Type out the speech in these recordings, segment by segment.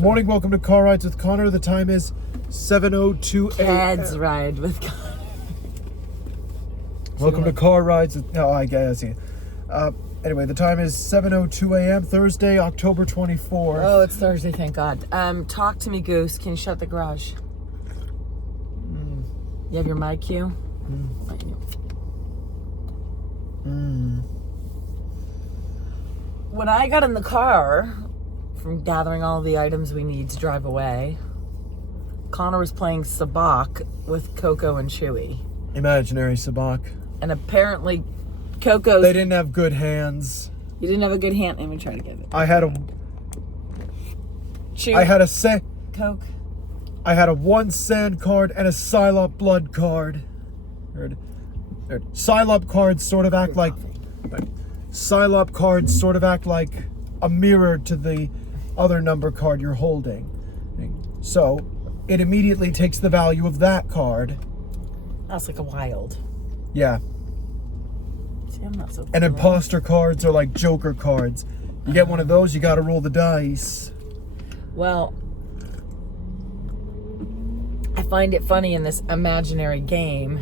Morning, welcome to Car Rides with Connor. The time is 7:02 a.m. Dad's ride with Connor. Welcome to Car Rides with... Oh, I guess. Anyway, the time is 7:02 a.m. Thursday, October 24th. Oh, it's Thursday, thank God. Talk to me, Goose. Can you shut the garage? You have your mic cue? When I got in the car from gathering all the items we need to drive away, Connor was playing sabacc with Coco and Chewy. Imaginary sabacc. And apparently Coco's... They didn't have good hands. You didn't have a good hand. Let me try to get it. I had a... Chewy. Coke. I had a 1 sand card and a Psylop blood card. Psylop cards sort of act like... Psylop cards sort of act like a mirror to the other number card you're holding. So, it immediately takes the value of that card. That's like a wild. Yeah. See, I'm not so And imposter cards are like Joker cards. You get one of those, you gotta roll the dice. Well, I find it funny in this imaginary game,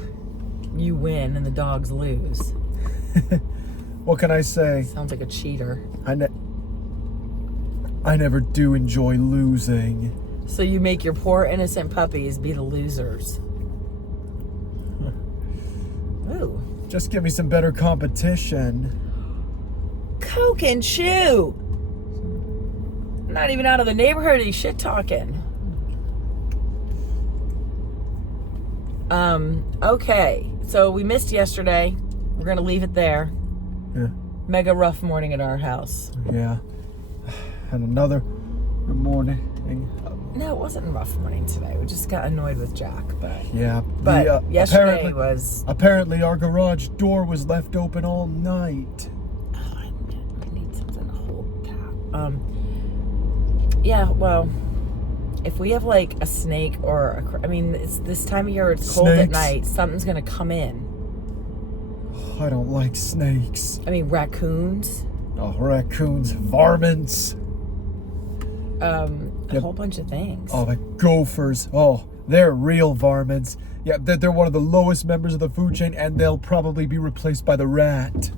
you win and the dogs lose. What can I say? Sounds like a cheater. I never do enjoy losing. So you make your poor innocent puppies be the losers. Ooh. Just give me some better competition. Coke and Chew. Not even out of the neighborhood, he's shit talking. Okay. So we missed yesterday. We're gonna leave it there. Yeah. Mega rough morning at our house. Yeah. And another morning. No, it wasn't a rough morning today. We just got annoyed with Jack, but Yeah. but yesterday was... Apparently our garage door was left open all night. Oh, I need something to hold that. Yeah, well, if we have like a snake or I mean, it's this time of year, it's cold at night. Something's gonna come in. I don't like snakes. I mean, raccoons. Oh, raccoons, varmints. A whole bunch of things. Oh, the gophers. Oh, they're real varmints. Yeah, they're one of the lowest members of the food chain, and they'll probably be replaced by the rat.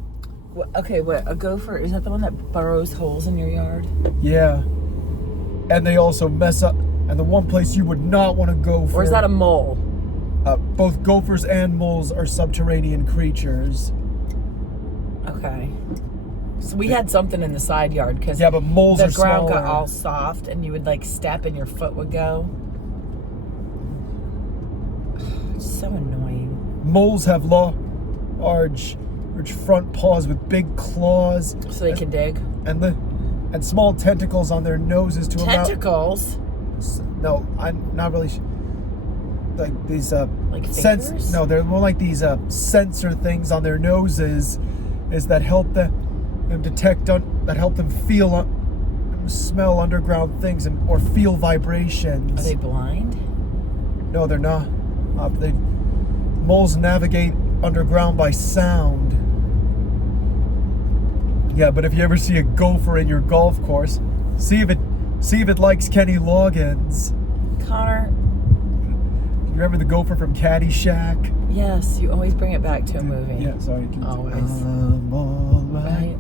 Okay, what, a gopher, is that the one that burrows holes in your yard? Yeah. And they also mess up. And the one place you would not want to go for... Or is that a mole? Both gophers and moles are subterranean creatures. Okay. So we had something in the side yard because yeah, but moles the are ground smaller. got all soft and you would like step and your foot would go. It's so annoying. Moles have large front paws with big claws. So they can dig. And small tentacles on their noses to Tentacles? No, I'm not really. Like these like fingers? No, they're more like these sensor things on their noses, that help them detect that help them feel smell underground things or feel vibrations. Are they blind? No, they're not. Moles navigate underground by sound. Yeah, but if you ever see a gopher in your golf course, see if it likes Kenny Loggins. Connor. You remember the gopher from Caddyshack? Yes, you always bring it back to a movie. Yeah, sorry. Always. I'm all right.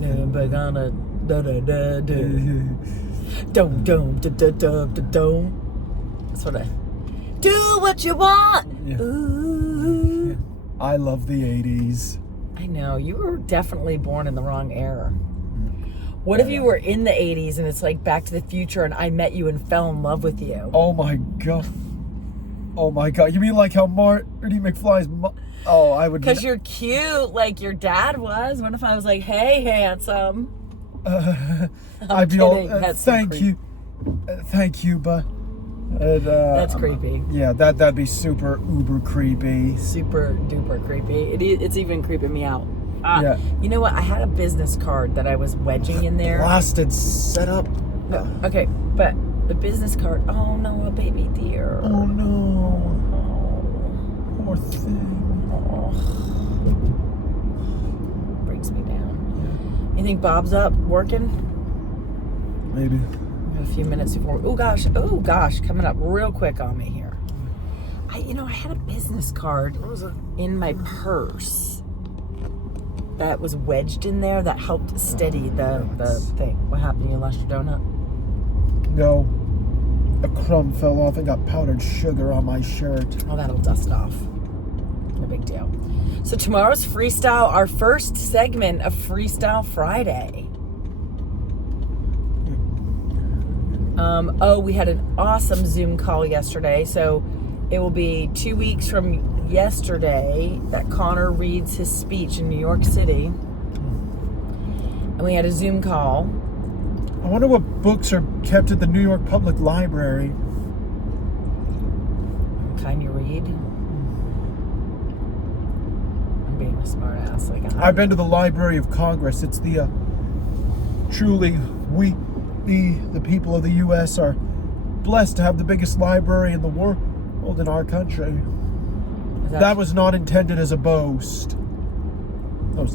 Never gonna don't. Sort of. Do what you want. Yeah. Ooh. Yeah. I love the 80s. I know, you were definitely born in the wrong era. What if you were in the 80s and it's like Back to the Future and I met you and fell in love with you? Oh my god. Oh my god. You mean like how Marty McFly's oh, I would... Because you're cute like your dad was. What if I was like, hey, handsome? I'd be kidding. all... That's thank you. Thank you, but... That's creepy. Yeah, that'd be super uber creepy. Super duper creepy. It's even creeping me out. Yeah. You know what? I had a business card that I was wedging in there. Blasted setup. No, okay, but the business card. Oh no, a baby deer. Oh no. Oh. Poor thing. Oh. Breaks me down. You think Bob's up working? Maybe. We have a few minutes before. Oh gosh, coming up real quick on me here. I had a business card in my purse that was wedged in there that helped steady the thing. What happened? You lost your donut? No. A crumb fell off and got powdered sugar on my shirt. Oh, that'll dust off. No big deal. So tomorrow's freestyle, our first segment of Freestyle Friday. We had an awesome Zoom call yesterday. So it will be 2 weeks from yesterday that Connor reads his speech in New York City. And we had a Zoom call. I wonder what books are kept at the New York Public Library. What kind you read? I'm being a smart ass. I've been to the Library of Congress. It's the truly the people of the U.S. are blessed to have the biggest library in the world in our country. That was not intended as a boast.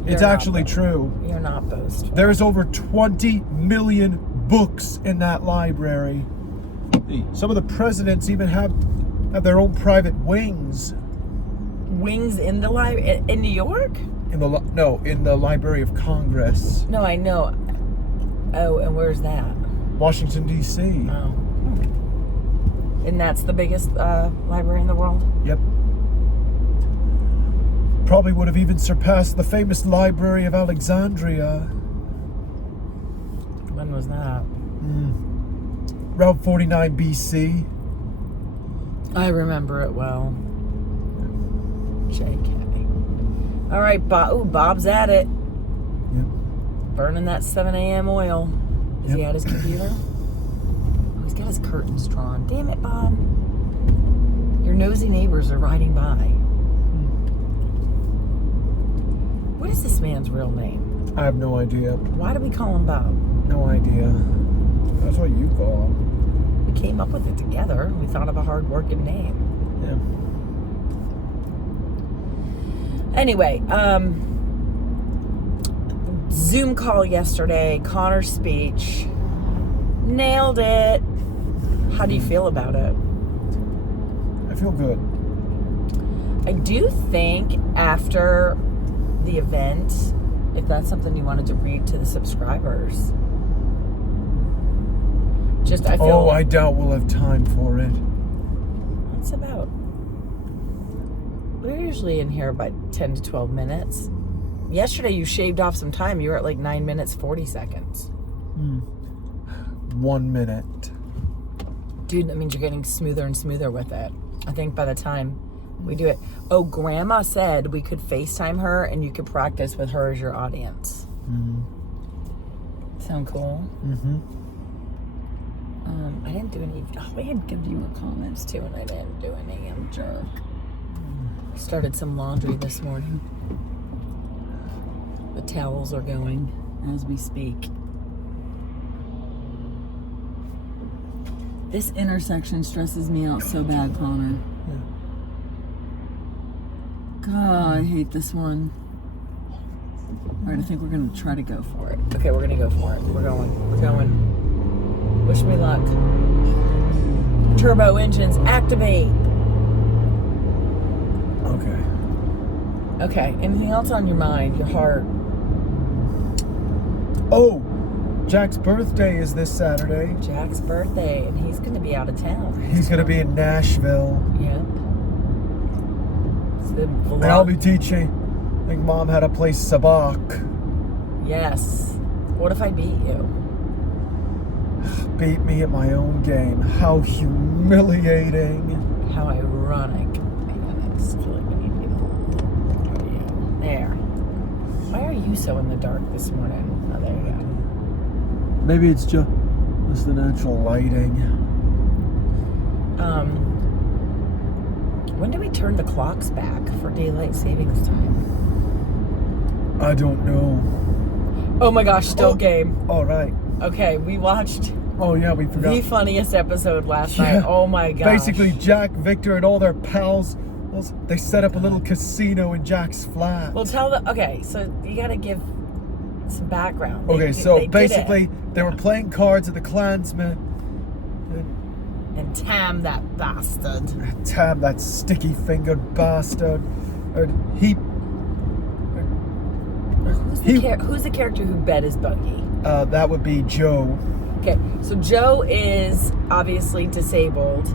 It's actually true. You're not boastful. There's over 20 million books in that library. Some of the presidents even have their own private wings. Wings in the library in New York? In the Library of Congress. No, I know. Oh, and where's that? Washington, D.C. Oh. And that's the biggest library in the world? Yep. Probably would have even surpassed the famous Library of Alexandria. When was that? Around 49 B.C. I remember it well. JK. All right, Bob's at it. Yep. Burning that 7 a.m. oil. Is he at his computer? Oh, he's got his curtains drawn. Damn it, Bob. Your nosy neighbors are riding by. What is this man's real name? I have no idea. Why do we call him Bob? No idea. That's what you call him. We came up with it together. We thought of a hard-working name. Yeah. Anyway, Zoom call yesterday, Connor's speech. Nailed it. How do you feel about it? I feel good. I do think after the event, if that's something you wanted to read to the subscribers. I doubt we'll have time for it. It's about... We're usually in here by 10 to 12 minutes. Yesterday you shaved off some time. You were at like 9 minutes, 40 seconds. 1 minute. Dude, that means you're getting smoother and smoother with it. I think by the time we do it... Oh, Grandma said we could FaceTime her and you could practice with her as your audience. Sound cool? I didn't do any... Oh, we had good viewer comments too, and I didn't do any. I'm a jerk. Started some laundry this morning. The towels are going as we speak. This intersection stresses me out so bad, Connor. Yeah. God, I hate this one. All right, I think we're going to try to go for it. Okay, we're going to go for it. We're going. Wish me luck. Turbo engines, activate. Okay, anything else on your mind, your heart? Oh, Jack's birthday is this Saturday. Jack's birthday, and he's going to be out of town. He's going to be in Nashville. Yep. And I'll be teaching. I think Mom had to play sabak. Yes. What if I beat you? Beat me at my own game. How humiliating. How ironic. I just feel like we need to get a little... There. Why are you so in the dark this morning? Oh, there you go. Maybe it's just the natural lighting. When do we turn the clocks back for daylight savings time? I don't know. Oh my gosh, still game. All right. Okay, we watched... Oh yeah, we forgot. The funniest episode last night. Oh my gosh. Basically, Jack, Victor, and all their pals, they set up a little casino in Jack's flat. Well, okay, so you gotta give some background. Okay, so they basically, they were playing cards at the Klansman. And Tam, that bastard. Tam, that sticky-fingered bastard. Who's the character who bet his buggy? That would be Joe. Okay, so Joe is obviously disabled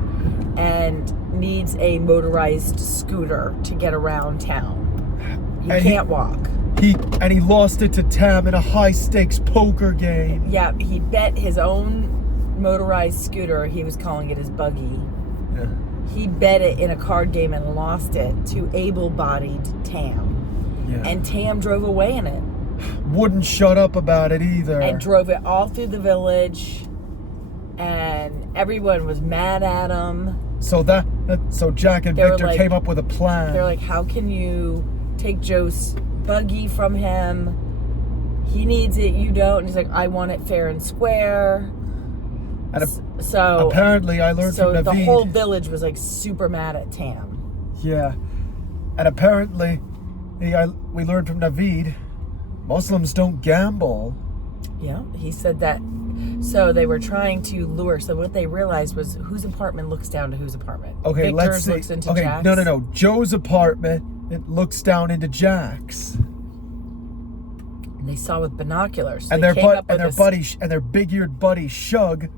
and needs a motorized scooter to get around town. He can't walk. He lost it to Tam in a high-stakes poker game. Yeah, he bet his own motorized scooter. He was calling it his buggy. Yeah. He bet it in a card game and lost it to able-bodied Tam. Yeah. And Tam drove away in it. Wouldn't shut up about it either. And drove it all through the village. And everyone was mad at him. So Jack and Victor came up with a plan. They're like, how can you take Joe's buggy from him? He needs it, you don't. And he's like, I want it fair and square. And so apparently I learned from Naveed. So the whole village was like super mad at Tam. Yeah. And apparently we learned from Naveed, Muslims don't gamble. Yeah, he said that. So they were trying to lure. So what they realized was whose apartment looks down to whose apartment. Okay, Victor's let's see. looks into Okay, Jack's. no. Joe's apartment, it looks down into Jack's. And they saw with binoculars. So And they their big-eared buddy Shug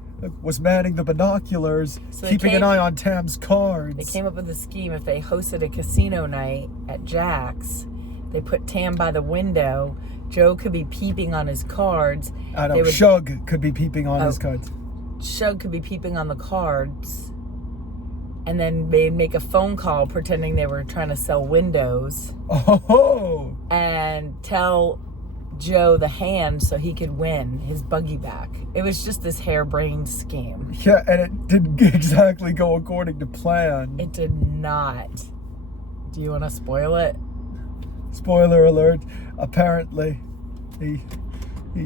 was manning the binoculars, So keeping an eye on Tam's cards. They came up with a scheme. If they hosted a casino night at Jack's, they put Tam by the window. Joe could be peeping on his cards. I know, Shug could be peeping on his cards. Shug could be peeping on the cards. And then they'd make a phone call pretending they were trying to sell windows. Oh! And tell Joe the hand so he could win his buggy back. It was just this harebrained scheme. Yeah, and it didn't exactly go according to plan. It did not. Do you want to spoil it? Spoiler alert. Apparently,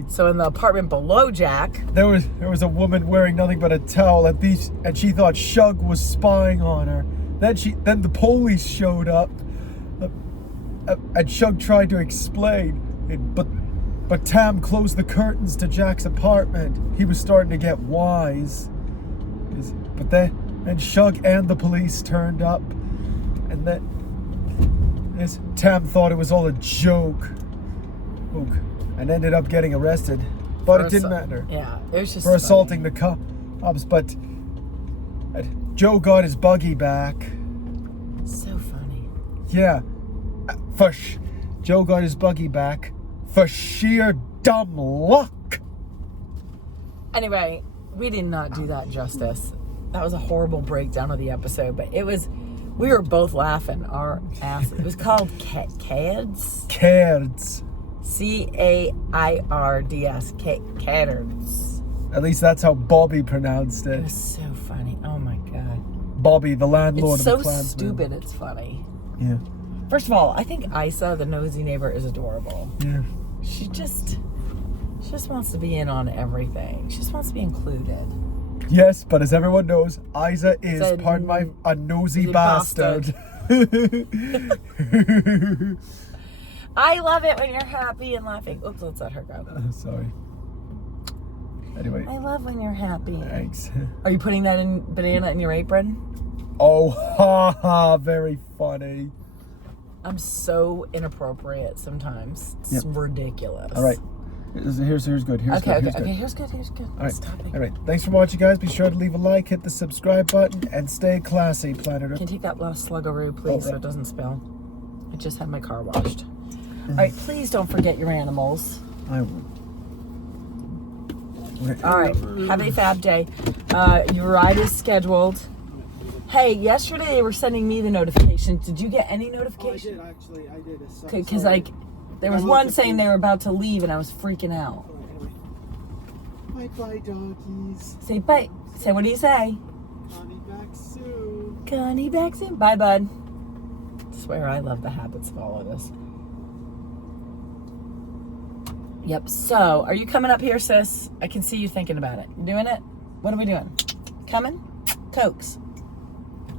So in the apartment below Jack, there was a woman wearing nothing but a towel, and she thought Shug was spying on her. Then the police showed up, and Shug tried to explain, but Tam closed the curtains to Jack's apartment. He was starting to get wise, but then Shug and the police turned up, and then Tam thought it was all a joke. And ended up getting arrested, but it didn't matter. Yeah, it was just for assaulting the cops. But Joe got his buggy back. So funny. Yeah, Joe got his buggy back for sheer dumb luck. Anyway, we did not do that justice. That was a horrible breakdown of the episode, but we were both laughing our asses. It was called Cairds. Cairds. Cairds. Cairds. At least that's how Bobby pronounced It it. was so funny. Oh my god. Bobby, the landlord It's of the so Klansman. stupid. It's funny. Yeah. First of all, I think Isa, the nosy neighbor, is adorable. Yeah. She just wants to be in on everything. She just wants to be included. Yes, but as everyone knows, Isa is, a nosy bastard. I love it when you're happy and laughing. Oops, let's let her go. Sorry. Anyway. I love when you're happy. Thanks. Are you putting that banana in your apron? Oh, ha, very funny. I'm so inappropriate sometimes. It's ridiculous. All right. Here's good. Here's good. Here's good. All right. Stop it. All right. Thanks for watching, guys. Be sure to leave a like, hit the subscribe button, and stay classy, Planet Earth. Can you take that last Sluggaroo, please, so it doesn't spill? I just had my car washed. All right, please don't forget your animals. I will. All right, have a fab day. Your ride is scheduled. Hey, yesterday they were sending me the notification. Did you get any notification? I did, actually. I did. Okay, because there was one saying they were about to leave, and I was freaking out. Bye, doggies. Say bye. Say, what do you say? Connie back soon. Connie back soon. Bye, bud. I swear I love the habits of all of this. Yep. So, are you coming up here, sis? I can see you thinking about it. You doing it? What are we doing? Coming? Cokes.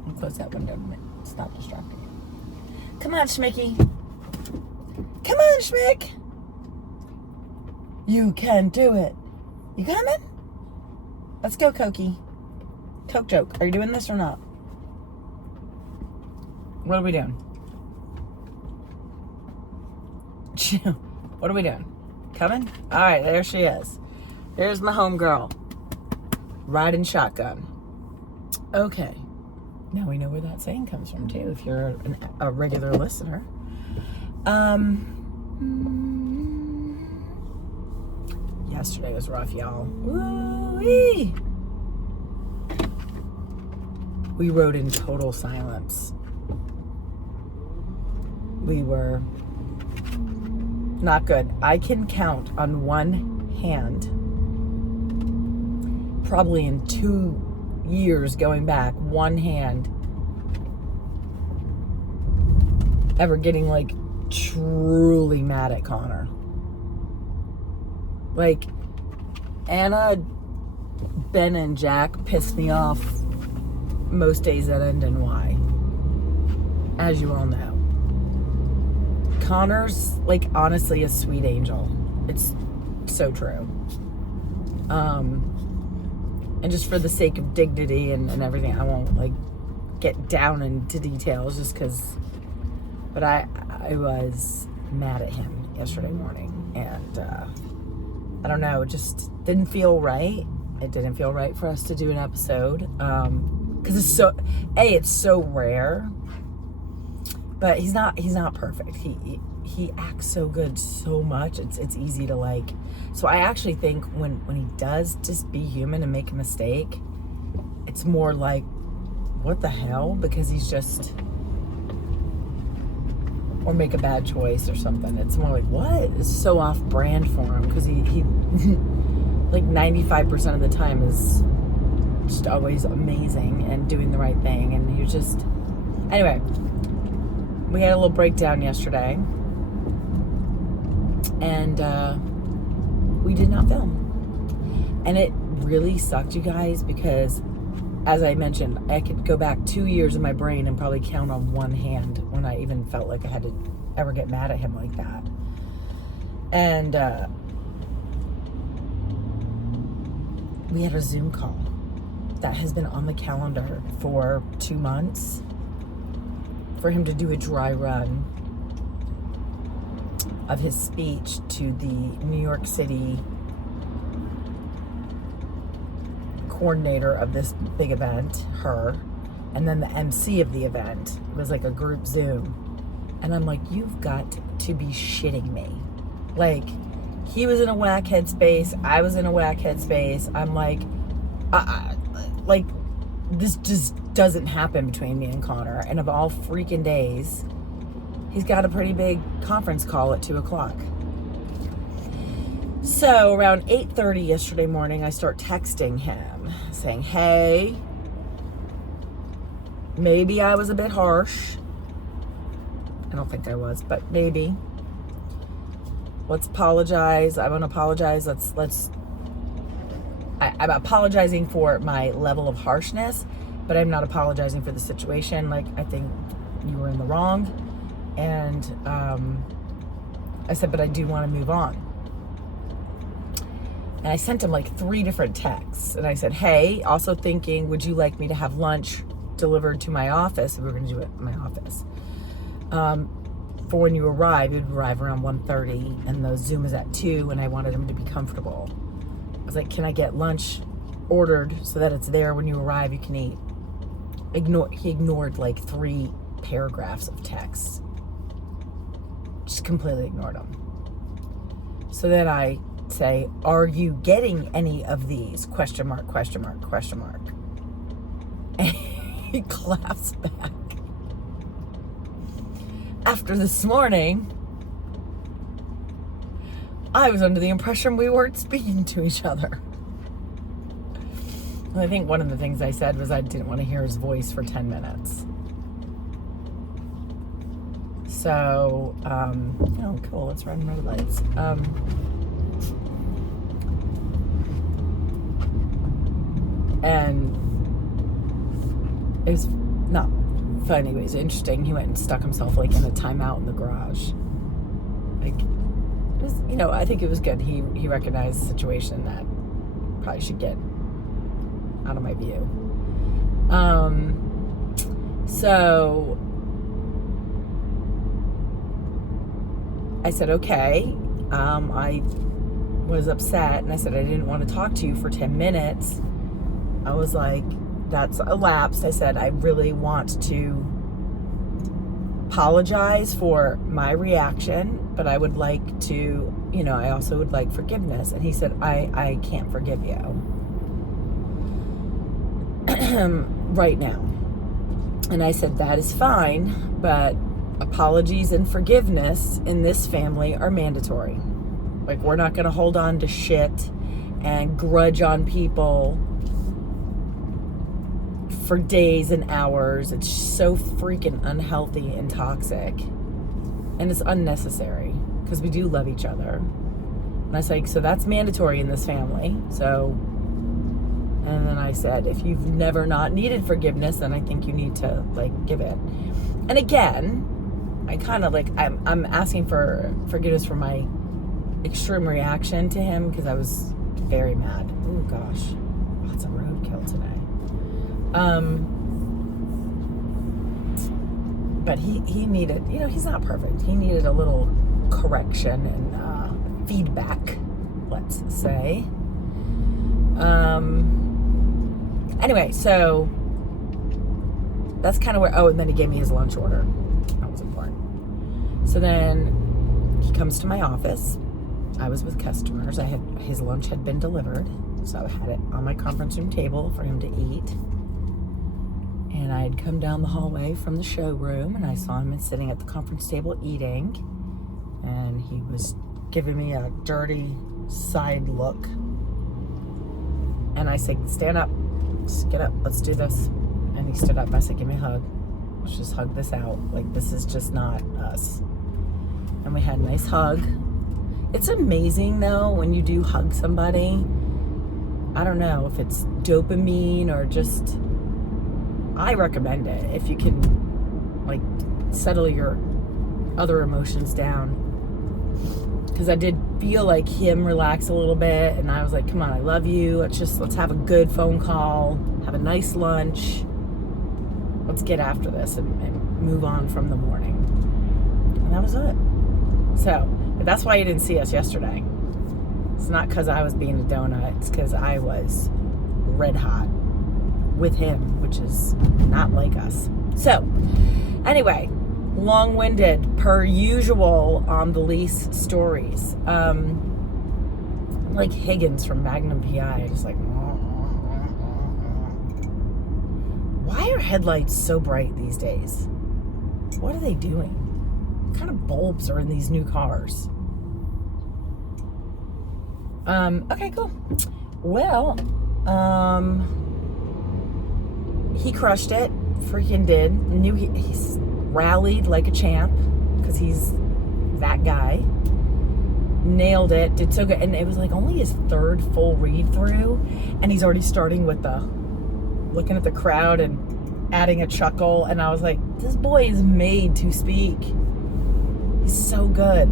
I'll close that window to stop distracting you. Come on, Schmicky. Come on, Schmick. You can do it. You coming? Let's go, Cokie. Coke joke. Are you doing this or not? What are we doing? What are we doing? Coming? All right, there she is. There's my homegirl. Riding shotgun. Okay. Now we know where that saying comes from, too, if you're a regular listener. Yesterday was rough, y'all. Woo-wee! We rode in total silence. We were not good. I can count on one hand, probably in 2 years going back, one hand ever getting like truly mad at Connor. Like, Anna, Ben, and Jack pissed me off most days that end in Y, as you all know. Connor's, like, honestly a sweet angel. It's so true. And just for the sake of dignity and everything, I won't, like, get down into details just because, but I was mad at him yesterday morning, and I don't know, it just didn't feel right. It didn't feel right for us to do an episode, because it's so rare. But he's not perfect. He acts so good so much. It's easy to like. So I actually think when he does just be human and make a mistake, it's more like, what the hell? Because he's just, or make a bad choice or something. It's more like, what? It's so off brand for him, because he like 95% of the time is just always amazing and doing the right thing, and you just, anyway. We had a little breakdown yesterday, and we did not film. And it really sucked, you guys, because, as I mentioned, I could go back 2 years in my brain and probably count on one hand when I even felt like I had to ever get mad at him like that. And we had a Zoom call that has been on the calendar for 2 months, for him to do a dry run of his speech to the New York City coordinator of this big event, her, and then the MC of the event. It was like a group Zoom. And I'm like, you've got to be shitting me. Like, he was in a whack headspace, I was in a whack headspace. I'm like, like, this just doesn't happen between me and Connor. And of all freaking days, he's got a pretty big conference call at 2:00. So around 8:30 yesterday morning, I start texting him saying, hey, maybe I was a bit harsh. I don't think I was, but maybe. Let's apologize. I want to apologize. I'm apologizing for my level of harshness, but I'm not apologizing for the situation. Like, I think you were in the wrong. And I said, but I do want to move on. And I sent him like 3 different texts. And I said, hey, also thinking, would you like me to have lunch delivered to my office? We were going to do it in my office. For when you arrive, you'd arrive around 1:30, and the Zoom is at 2, and I wanted him to be comfortable. I was like, can I get lunch ordered so that it's there when you arrive, you can eat? He ignored like 3 paragraphs of text. Just completely ignored them. So then I say, are you getting any of these? Question mark, question mark, question mark. And he claps back. After this morning, I was under the impression we weren't speaking to each other. And I think one of the things I said was I didn't want to hear his voice for 10 minutes. So, oh, cool, let's run red lights. And it was not funny, but it was interesting. He went and stuck himself like in a timeout in the garage. Like, was, I think it was good. He recognized the situation that probably should get out of my view. So I said, okay. I was upset and I said I didn't want to talk to you for 10 minutes. I was like, that's elapsed. I said, I really want to apologize for my reaction, but I would like to, I also would like forgiveness. And he said, I can't forgive you right now. And I said, that is fine, but apologies and forgiveness in this family are mandatory. Like, we're not going to hold on to shit and grudge on people for days and hours. It's so freaking unhealthy and toxic. And it's unnecessary because we do love each other. And I was like, so that's mandatory in this family. So, and then I said, if you've never not needed forgiveness, then I think you need to, give it. And again, I kind of, I'm asking for forgiveness for my extreme reaction to him because I was very mad. Oh gosh, lots of roadkill today. But he needed, he's not perfect. He needed a little correction and feedback, let's say. Anyway, so that's kind of where, and then he gave me his lunch order. That was important. So then he comes to my office. I was with customers. His lunch had been delivered, so I had it on my conference room table for him to eat. And I had come down the hallway from the showroom, and I saw him sitting at the conference table eating, and he was giving me a dirty side look. And I said, stand up, just get up, let's do this. And he stood up. I said, give me a hug. Let's just hug this out. This is just not us. And we had a nice hug. It's amazing, though, when you do hug somebody. I don't know if it's dopamine or just... I recommend it if you can, settle your other emotions down. Because I did feel like him relax a little bit, and I was like, come on, I love you. Let's have a good phone call, have a nice lunch. Let's get after this and move on from the morning. And that was it. So, but that's why you didn't see us yesterday. It's not because I was being a donut. It's because I was red hot with him, which is not like us. So, anyway, long-winded per usual on the lease stories. Like Higgins from Magnum PI, just why are headlights so bright these days? What are they doing? What kind of bulbs are in these new cars? Okay, cool. Well, he crushed it. Freaking did. He's rallied like a champ because he's that guy. Nailed it. Did so good. And it was only his third full read through, and he's already starting with looking at the crowd and adding a chuckle. And I was like, this boy is made to speak. He's so good.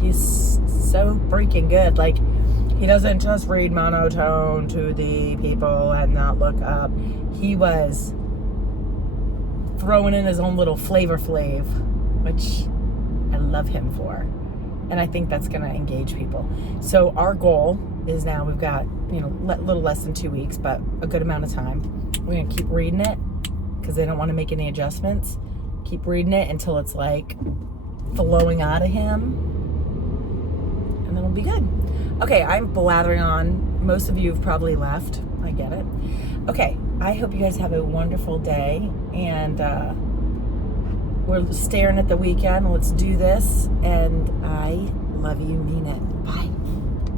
He's so freaking good. He doesn't just read monotone to the people and not look up. He was throwing in his own little flavor flav, which I love him for. And I think that's going to engage people. So our goal is now we've got, a little less than 2 weeks, but a good amount of time. We're going to keep reading it because they don't want to make any adjustments. Keep reading it until it's flowing out of him. And then we'll be good. Okay, I'm blathering on. Most of you have probably left. I get it. Okay, I hope you guys have a wonderful day. And we're staring at the weekend. Let's do this. And I love you, mean it. Bye.